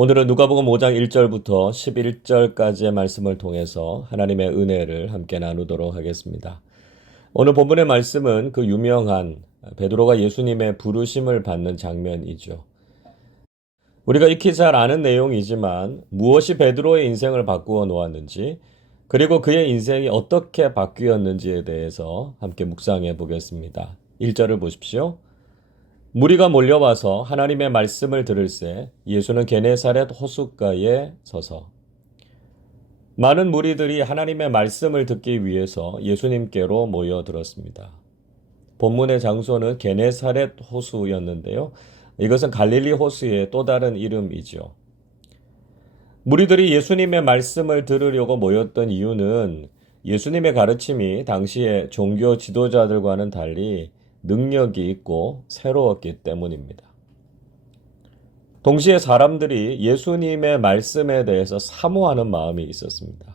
오늘은 누가복음 5장 1절부터 11절까지의 말씀을 통해서 하나님의 은혜를 함께 나누도록 하겠습니다. 오늘 본문의 말씀은 그 유명한 베드로가 예수님의 부르심을 받는 장면이죠. 우리가 익히 잘 아는 내용이지만 무엇이 베드로의 인생을 바꾸어 놓았는지, 그리고 그의 인생이 어떻게 바뀌었는지에 대해서 함께 묵상해 보겠습니다. 1절을 보십시오. 무리가 몰려와서 하나님의 말씀을 들을새 예수는 게네사렛 호숫가에 서서. 많은 무리들이 하나님의 말씀을 듣기 위해서 예수님께로 모여들었습니다. 본문의 장소는 게네사렛 호수였는데요. 이것은 갈릴리 호수의 또 다른 이름이죠. 무리들이 예수님의 말씀을 들으려고 모였던 이유는 예수님의 가르침이 당시의 종교 지도자들과는 달리 능력이 있고 새로웠기 때문입니다. 동시에 사람들이 예수님의 말씀에 대해서 사모하는 마음이 있었습니다.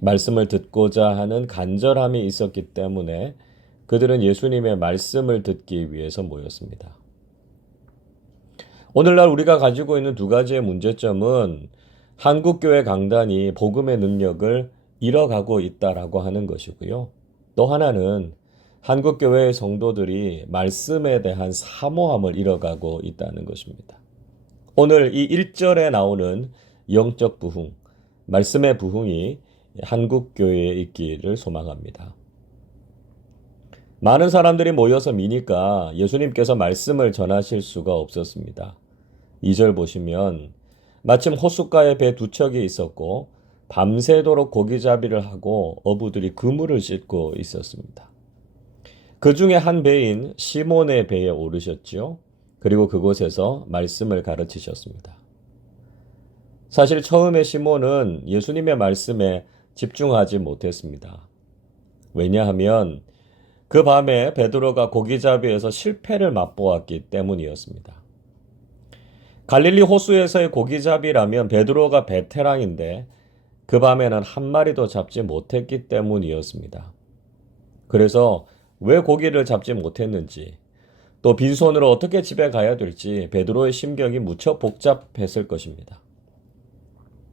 말씀을 듣고자 하는 간절함이 있었기 때문에 그들은 예수님의 말씀을 듣기 위해서 모였습니다. 오늘날 우리가 가지고 있는 두 가지의 문제점은 한국교회 강단이 복음의 능력을 잃어가고 있다라고 하는 것이고요. 또 하나는 한국교회의 성도들이 말씀에 대한 사모함을 잃어가고 있다는 것입니다. 오늘 이 1절에 나오는 영적 부흥, 말씀의 부흥이 한국교회에 있기를 소망합니다. 많은 사람들이 모여서 미니까 예수님께서 말씀을 전하실 수가 없었습니다. 2절 보시면 마침 호숫가에 배 두 척이 있었고 밤새도록 고기잡이를 하고 어부들이 그물을 씻고 있었습니다. 그 중에 한 배인 시몬의 배에 오르셨지요. 그리고 그곳에서 말씀을 가르치셨습니다. 사실 처음에 시몬은 예수님의 말씀에 집중하지 못했습니다. 왜냐하면 그 밤에 베드로가 고기잡이에서 실패를 맛보았기 때문이었습니다. 갈릴리 호수에서의 고기잡이라면 베드로가 베테랑인데 그 밤에는 한 마리도 잡지 못했기 때문이었습니다. 그래서 왜 고기를 잡지 못했는지, 또 빈손으로 어떻게 집에 가야 될지 베드로의 심경이 무척 복잡했을 것입니다.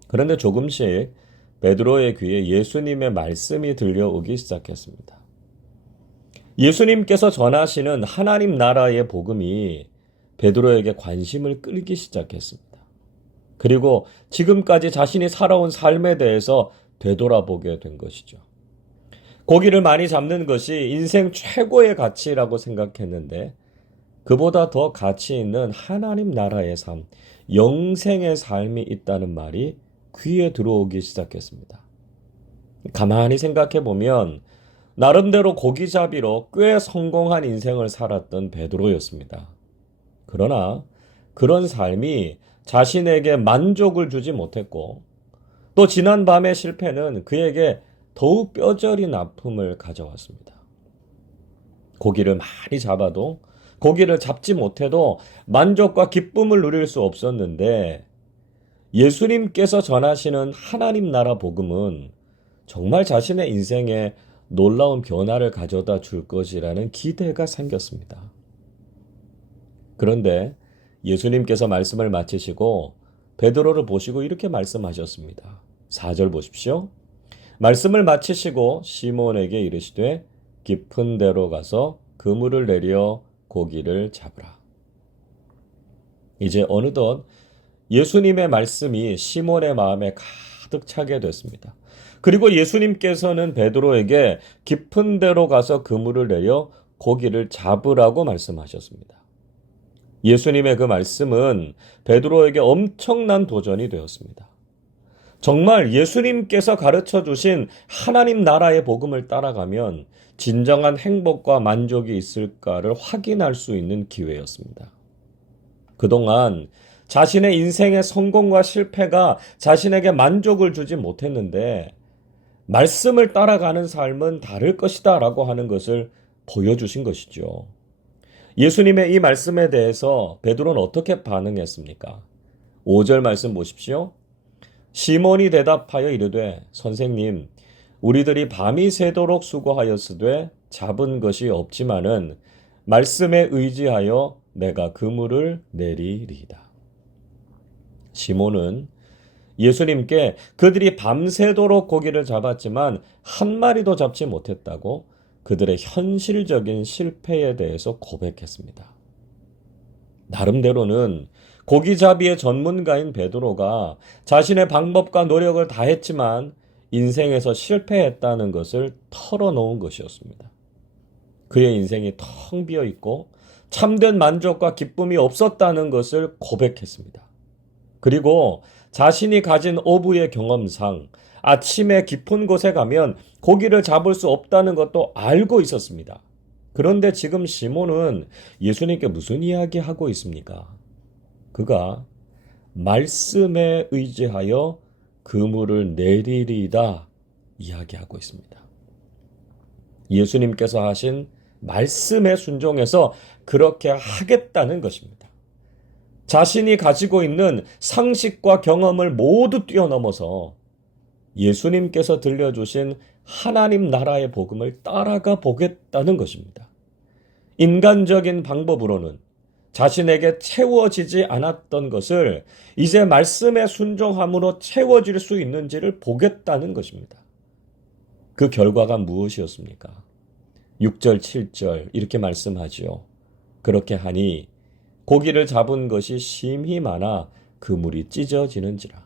그런데 조금씩 베드로의 귀에 예수님의 말씀이 들려오기 시작했습니다. 예수님께서 전하시는 하나님 나라의 복음이 베드로에게 관심을 끌기 시작했습니다. 그리고 지금까지 자신이 살아온 삶에 대해서 되돌아보게 된 것이죠. 고기를 많이 잡는 것이 인생 최고의 가치라고 생각했는데 그보다 더 가치 있는 하나님 나라의 삶, 영생의 삶이 있다는 말이 귀에 들어오기 시작했습니다. 가만히 생각해 보면 나름대로 고기잡이로 꽤 성공한 인생을 살았던 베드로였습니다. 그러나 그런 삶이 자신에게 만족을 주지 못했고 또 지난 밤의 실패는 그에게 더욱 뼈저린 아픔을 가져왔습니다. 고기를 많이 잡아도 고기를 잡지 못해도 만족과 기쁨을 누릴 수 없었는데 예수님께서 전하시는 하나님 나라 복음은 정말 자신의 인생에 놀라운 변화를 가져다 줄 것이라는 기대가 생겼습니다. 그런데 예수님께서 말씀을 마치시고 베드로를 보시고 이렇게 말씀하셨습니다. 4절 보십시오. 말씀을 마치시고 시몬에게 이르시되 깊은 데로 가서 그물을 내려 고기를 잡으라. 이제 어느덧 예수님의 말씀이 시몬의 마음에 가득 차게 됐습니다. 그리고 예수님께서는 베드로에게 깊은 데로 가서 그물을 내려 고기를 잡으라고 말씀하셨습니다. 예수님의 그 말씀은 베드로에게 엄청난 도전이 되었습니다. 정말 예수님께서 가르쳐 주신 하나님 나라의 복음을 따라가면 진정한 행복과 만족이 있을까를 확인할 수 있는 기회였습니다. 그동안 자신의 인생의 성공과 실패가 자신에게 만족을 주지 못했는데 말씀을 따라가는 삶은 다를 것이다 라고 하는 것을 보여주신 것이죠. 예수님의 이 말씀에 대해서 베드로는 어떻게 반응했습니까? 5절 말씀 보십시오. 시몬이 대답하여 이르되 선생님 우리들이 밤이 새도록 수고하였으되 잡은 것이 없지만은 말씀에 의지하여 내가 그물을 내리리이다. 시몬은 예수님께 그들이 밤새도록 고기를 잡았지만 한 마리도 잡지 못했다고 그들의 현실적인 실패에 대해서 고백했습니다. 나름대로는 고기잡이의 전문가인 베드로가 자신의 방법과 노력을 다했지만 인생에서 실패했다는 것을 털어놓은 것이었습니다. 그의 인생이 텅 비어 있고 참된 만족과 기쁨이 없었다는 것을 고백했습니다. 그리고 자신이 가진 어부의 경험상 아침에 깊은 곳에 가면 고기를 잡을 수 없다는 것도 알고 있었습니다. 그런데 지금 시몬은 예수님께 무슨 이야기하고 있습니까? 그가 말씀에 의지하여 그물을 내리리다 이야기하고 있습니다. 예수님께서 하신 말씀에 순종해서 그렇게 하겠다는 것입니다. 자신이 가지고 있는 상식과 경험을 모두 뛰어넘어서 예수님께서 들려주신 하나님 나라의 복음을 따라가 보겠다는 것입니다. 인간적인 방법으로는 자신에게 채워지지 않았던 것을 이제 말씀의 순종함으로 채워질 수 있는지를 보겠다는 것입니다. 그 결과가 무엇이었습니까? 6절, 7절 이렇게 말씀하지요. 그렇게 하니 고기를 잡은 것이 심히 많아 그물이 찢어지는지라.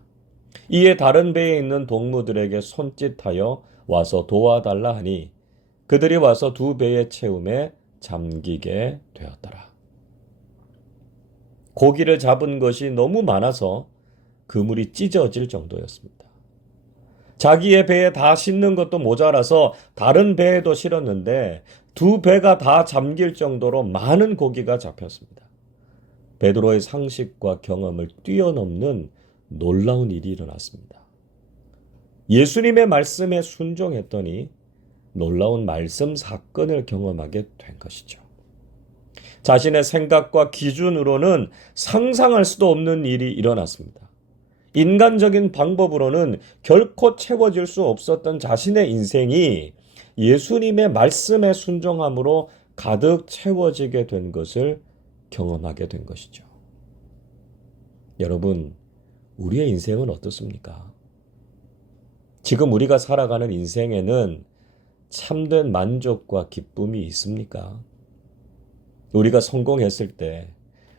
이에 다른 배에 있는 동무들에게 손짓하여 와서 도와달라 하니 그들이 와서 두 배의 채움에 잠기게 되었더라. 고기를 잡은 것이 너무 많아서 그물이 찢어질 정도였습니다. 자기의 배에 다 싣는 것도 모자라서 다른 배에도 실었는데 두 배가 다 잠길 정도로 많은 고기가 잡혔습니다. 베드로의 상식과 경험을 뛰어넘는 놀라운 일이 일어났습니다. 예수님의 말씀에 순종했더니 놀라운 말씀 사건을 경험하게 된 것이죠. 자신의 생각과 기준으로는 상상할 수도 없는 일이 일어났습니다. 인간적인 방법으로는 결코 채워질 수 없었던 자신의 인생이 예수님의 말씀에 순종함으로 가득 채워지게 된 것을 경험하게 된 것이죠. 여러분, 우리의 인생은 어떻습니까? 지금 우리가 살아가는 인생에는 참된 만족과 기쁨이 있습니까? 우리가 성공했을 때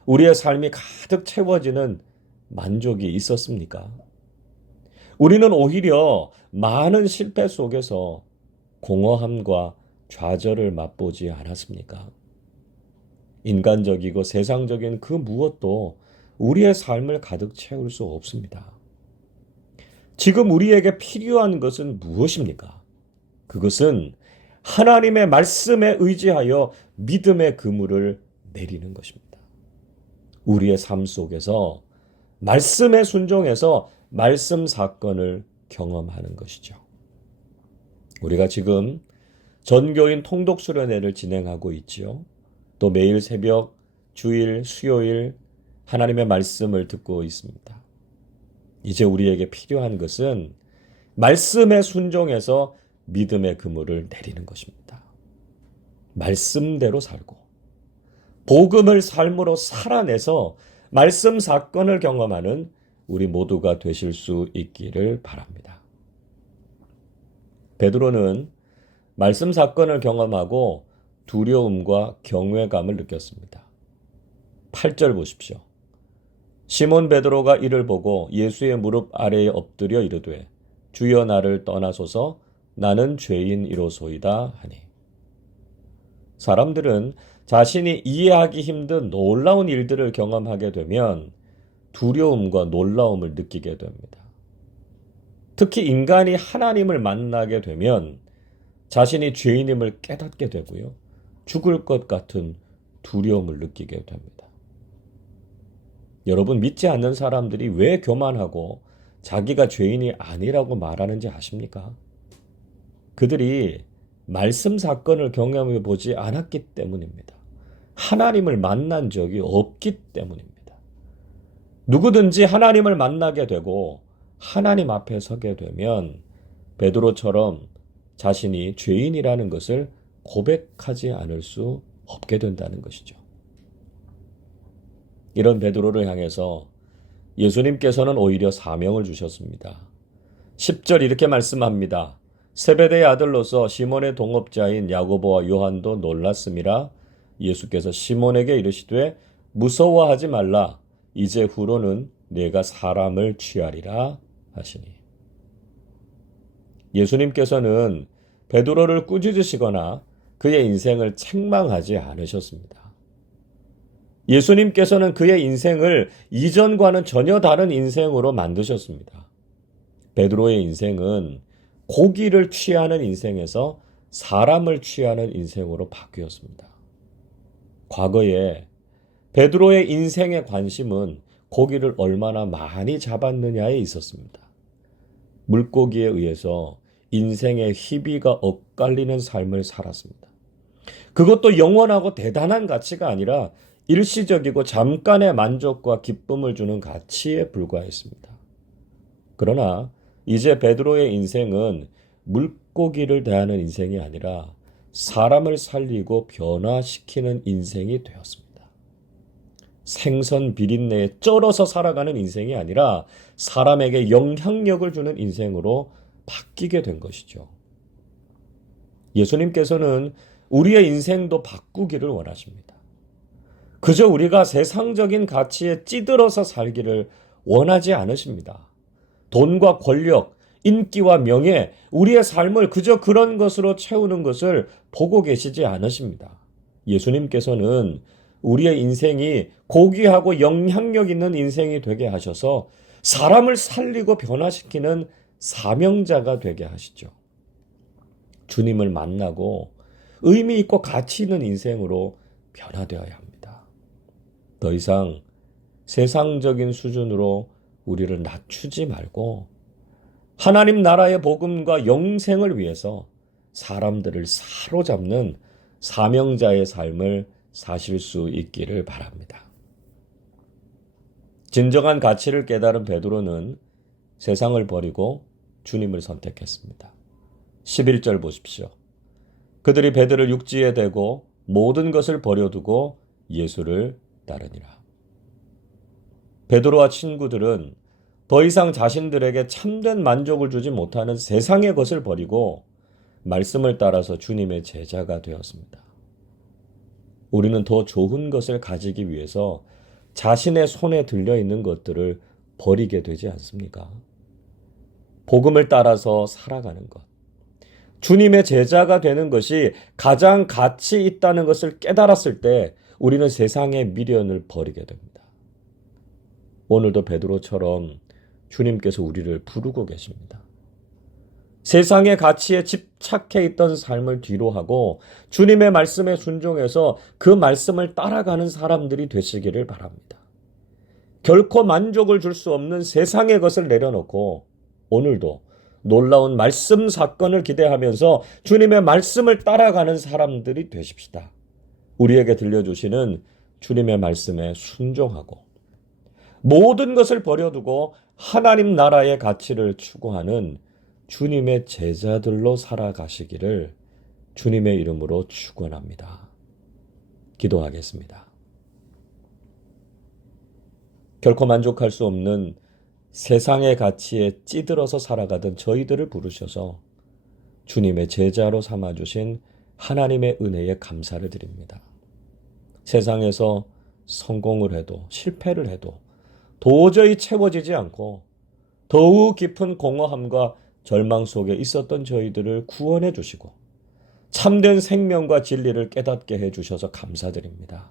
우리의 삶이 가득 채워지는 만족이 있었습니까? 우리는 오히려 많은 실패 속에서 공허함과 좌절을 맛보지 않았습니까? 인간적이고 세상적인 그 무엇도 우리의 삶을 가득 채울 수 없습니다. 지금 우리에게 필요한 것은 무엇입니까? 그것은 하나님의 말씀에 의지하여 믿음의 그물을 내리는 것입니다. 우리의 삶 속에서 말씀에 순종해서 말씀 사건을 경험하는 것이죠. 우리가 지금 전교인 통독 수련회를 진행하고 있지요. 또 매일 새벽, 주일, 수요일 하나님의 말씀을 듣고 있습니다. 이제 우리에게 필요한 것은 말씀에 순종해서 믿음의 그물을 내리는 것입니다. 말씀대로 살고 복음을 삶으로 살아내서 말씀 사건을 경험하는 우리 모두가 되실 수 있기를 바랍니다. 베드로는 말씀 사건을 경험하고 두려움과 경외감을 느꼈습니다. 8절 보십시오. 시몬 베드로가 이를 보고 예수의 무릎 아래에 엎드려 이르되 주여 나를 떠나소서 나는 죄인이로소이다 하니. 사람들은 자신이 이해하기 힘든 놀라운 일들을 경험하게 되면 두려움과 놀라움을 느끼게 됩니다. 특히 인간이 하나님을 만나게 되면 자신이 죄인임을 깨닫게 되고요. 죽을 것 같은 두려움을 느끼게 됩니다. 여러분, 믿지 않는 사람들이 왜 교만하고 자기가 죄인이 아니라고 말하는지 아십니까? 그들이 말씀 사건을 경험해 보지 않았기 때문입니다. 하나님을 만난 적이 없기 때문입니다. 누구든지 하나님을 만나게 되고 하나님 앞에 서게 되면 베드로처럼 자신이 죄인이라는 것을 고백하지 않을 수 없게 된다는 것이죠. 이런 베드로를 향해서 예수님께서는 오히려 사명을 주셨습니다. 10절 이렇게 말씀합니다. 세베대의 아들로서 시몬의 동업자인 야고보와 요한도 놀랐음이라. 예수께서 시몬에게 이르시되 무서워하지 말라. 이제 후로는 내가 사람을 취하리라 하시니. 예수님께서는 베드로를 꾸짖으시거나 그의 인생을 책망하지 않으셨습니다. 예수님께서는 그의 인생을 이전과는 전혀 다른 인생으로 만드셨습니다. 베드로의 인생은 고기를 취하는 인생에서 사람을 취하는 인생으로 바뀌었습니다. 과거에 베드로의 인생의 관심은 고기를 얼마나 많이 잡았느냐에 있었습니다. 물고기에 의해서 인생의 희비가 엇갈리는 삶을 살았습니다. 그것도 영원하고 대단한 가치가 아니라 일시적이고 잠깐의 만족과 기쁨을 주는 가치에 불과했습니다. 그러나 이제 베드로의 인생은 물고기를 대하는 인생이 아니라 사람을 살리고 변화시키는 인생이 되었습니다. 생선 비린내에 쩔어서 살아가는 인생이 아니라 사람에게 영향력을 주는 인생으로 바뀌게 된 것이죠. 예수님께서는 우리의 인생도 바꾸기를 원하십니다. 그저 우리가 세상적인 가치에 찌들어서 살기를 원하지 않으십니다. 돈과 권력, 인기와 명예, 우리의 삶을 그저 그런 것으로 채우는 것을 보고 계시지 않으십니다. 예수님께서는 우리의 인생이 고귀하고 영향력 있는 인생이 되게 하셔서 사람을 살리고 변화시키는 사명자가 되게 하시죠. 주님을 만나고 의미 있고 가치 있는 인생으로 변화되어야 합니다. 더 이상 세상적인 수준으로 우리를 낮추지 말고 하나님 나라의 복음과 영생을 위해서 사람들을 사로잡는 사명자의 삶을 사실 수 있기를 바랍니다. 진정한 가치를 깨달은 베드로는 세상을 버리고 주님을 선택했습니다. 11절 보십시오. 그들이 배들을 육지에 대고 모든 것을 버려두고 예수를 따르니라. 베드로와 친구들은 더 이상 자신들에게 참된 만족을 주지 못하는 세상의 것을 버리고 말씀을 따라서 주님의 제자가 되었습니다. 우리는 더 좋은 것을 가지기 위해서 자신의 손에 들려있는 것들을 버리게 되지 않습니까? 복음을 따라서 살아가는 것. 주님의 제자가 되는 것이 가장 가치 있다는 것을 깨달았을 때 우리는 세상의 미련을 버리게 됩니다. 오늘도 베드로처럼 주님께서 우리를 부르고 계십니다. 세상의 가치에 집착해 있던 삶을 뒤로하고 주님의 말씀에 순종해서 그 말씀을 따라가는 사람들이 되시기를 바랍니다. 결코 만족을 줄 수 없는 세상의 것을 내려놓고 오늘도 놀라운 말씀 사건을 기대하면서 주님의 말씀을 따라가는 사람들이 되십시다. 우리에게 들려주시는 주님의 말씀에 순종하고 모든 것을 버려두고 하나님 나라의 가치를 추구하는 주님의 제자들로 살아가시기를 주님의 이름으로 축원합니다. 기도하겠습니다. 결코 만족할 수 없는 세상의 가치에 찌들어서 살아가던 저희들을 부르셔서 주님의 제자로 삼아주신 하나님의 은혜에 감사를 드립니다. 세상에서 성공을 해도 실패를 해도 도저히 채워지지 않고 더욱 깊은 공허함과 절망 속에 있었던 저희들을 구원해 주시고 참된 생명과 진리를 깨닫게 해 주셔서 감사드립니다.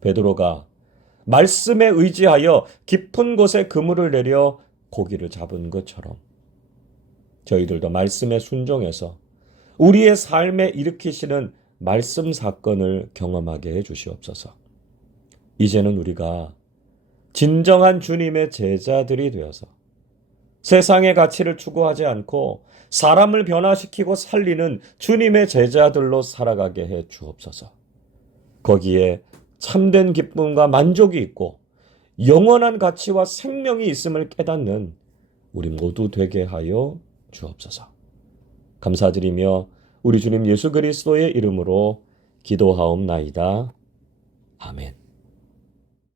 베드로가 말씀에 의지하여 깊은 곳에 그물을 내려 고기를 잡은 것처럼 저희들도 말씀에 순종해서 우리의 삶에 일으키시는 말씀 사건을 경험하게 해 주시옵소서. 이제는 우리가 진정한 주님의 제자들이 되어서 세상의 가치를 추구하지 않고 사람을 변화시키고 살리는 주님의 제자들로 살아가게 해 주옵소서. 거기에 참된 기쁨과 만족이 있고 영원한 가치와 생명이 있음을 깨닫는 우리 모두 되게 하여 주옵소서. 감사드리며 우리 주님 예수 그리스도의 이름으로 기도하옵나이다. 아멘.